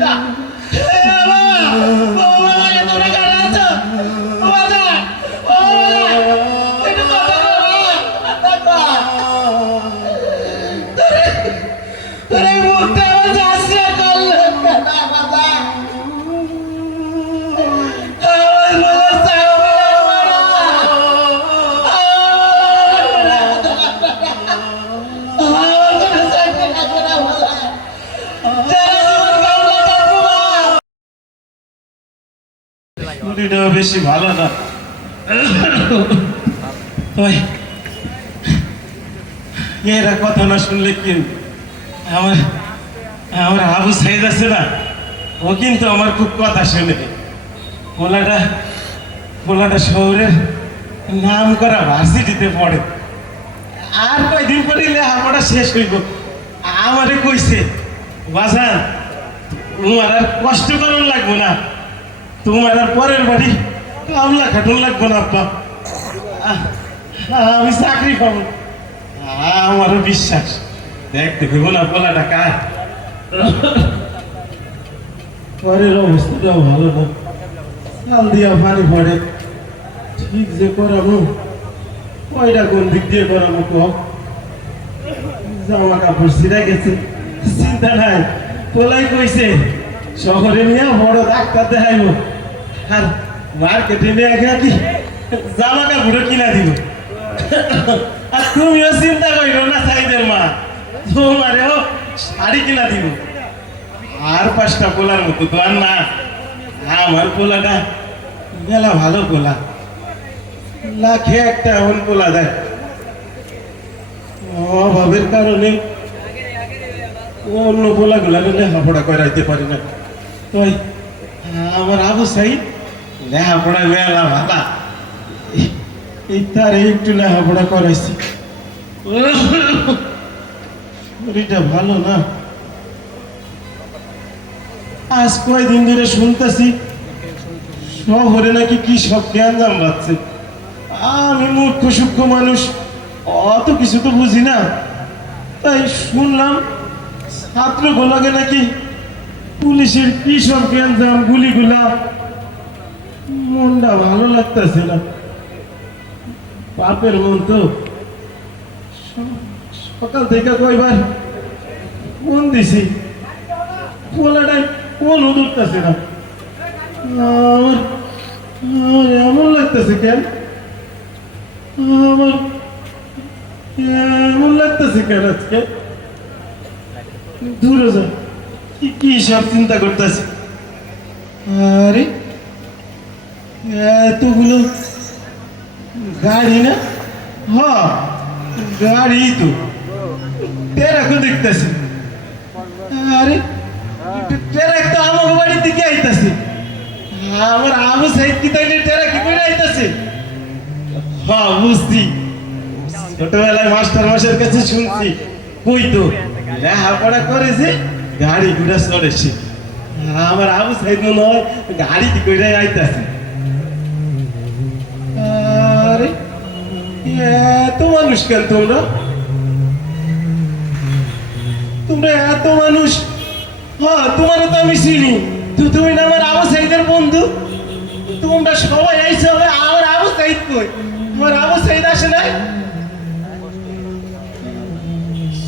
না এ শরীরটাও বেশি ভালো না। ওই। এরা কথা না শুনলে কি আমার আমার আবু সাইদ আছে না, ও কিন্তু আমার খুব কথা শুনে। পোলাটা পোলাটা শহরের নাম করা ভার্সিটিতে পড়ে। আর কয়দিন পরে লেখাপড়া শেষ হইব। আমারে কইছে, বাজান, তোমার আর কষ্ট করুন লাগবো না। তোমার আর পরের বাড়ি কামলা খাটুন লাগবো না আহ, আমি চাকরি পাবো। আমারও বিশ্বাস। দেখ দেখব না বলাটা কার? পরের অবস্থাটাও ভালো না। চাল দিয়া পানি পড়ে। ঠিক যে করাবো কয়টা কোন দিক দিয়ে করাবো ক জামা কাপড় ছিঁড়ে গেছে। চিন্তা নাই। তোলাই কইছে শহরে নিয়ে বড় ডাক্তার দেখাইব। আর মার্কেটে নিয়ে গেছি জামা কাপড় কিনা দিব। আর তুমিও চিন্তা করিও না, সাইদের মা। তোমারেও শাড়ি কিনা দিব। আর পাঁচটা পোলার মতো তো আর না। আমার পোলাটা মেলা ভালো পোলা। লাখে একটা এমন পোলা দেয়। অভাবের কারণে অন্য পোলাগুলা লেখাপড়া করাইতে পারি না। তো আমার আবু সাইদ লেখাপড়া এই- এই একটু লেখাপড়া করাইছি। ভালো না। আজ কয়দিন ধরে শুনতেছি, শহরে নাকি কি সব জ্ঞান জাম পাচ্ছে আমি মূর্খ, সূক্ষ্ম মানুষ, অত কিছু তো বুঝি না। তাই শুনলাম, ছাত্রগুলোকে নাকি পুলিশের কি সব জ্ঞান জাম গুলিগুলা মনটা ভালো লাগতেছে না। পাপের মন তো। সকাল থেকে কয়বার ফোন দিছি। পোলাটাই কোন উঠতেছে না। আমার এমন লাগতেছে কেন? আমার এমন লাগতেছে কেন আজকে? দূরে যা। কি সব চিন্তা করতেছে? আরে এতগুলো গাড়ি না? হ গাড়ি তো। টেরাকও দেখতেছি। আরে আমার হ্যাঁ ছোটবেলায় মাস্টার কাছে শুনছি। তো? করেছে গাড়ি চড়েছে। আমার আবু সাইদ মনে হয় গাড়ি কি আইতাছে। এত মানুষ কেন তোমরা? তোমরা এত মানুষ। হ্যাঁ তোমারও তো আমি চিনি। তুমি না আমার আবু সাইদের বন্ধু? তোমরা সবাই আইছো হবে আমার আবু সাইদ কই? আমার আবু সাইদ আসে নাই?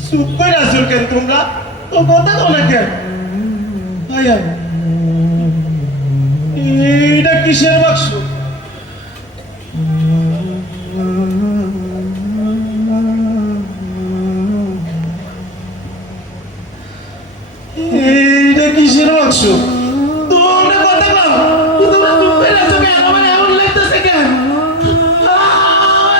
চুপ করে আসো কেন তোমরা? তো কথা কো না কেন? এইটা কিসের বাক্স? কিসের বাক্স তোমরা কথা কও তোমরা চুপ করে আছো কেন? আমার এমন লাগতেছে কেন? আমার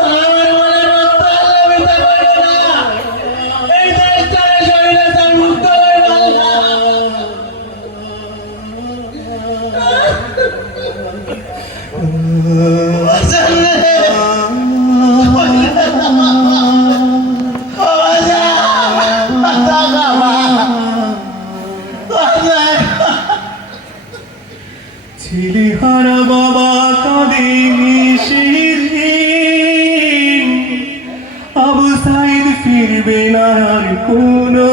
ফিরবে না আর কোনো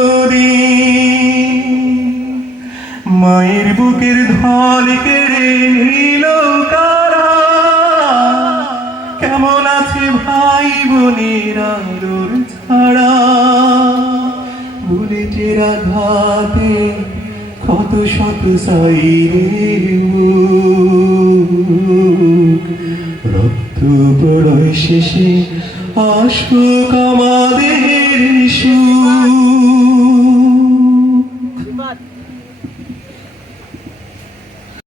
মায়ের বুকের ধল কেড়ে নিল কারা? কেমন আছে ভাই বোনের আদর ছাড়া? বুলেটের আঘাতে কত শত সাইরের বুক। রক্ত প্রলয় শেষে aşkı kama değil şu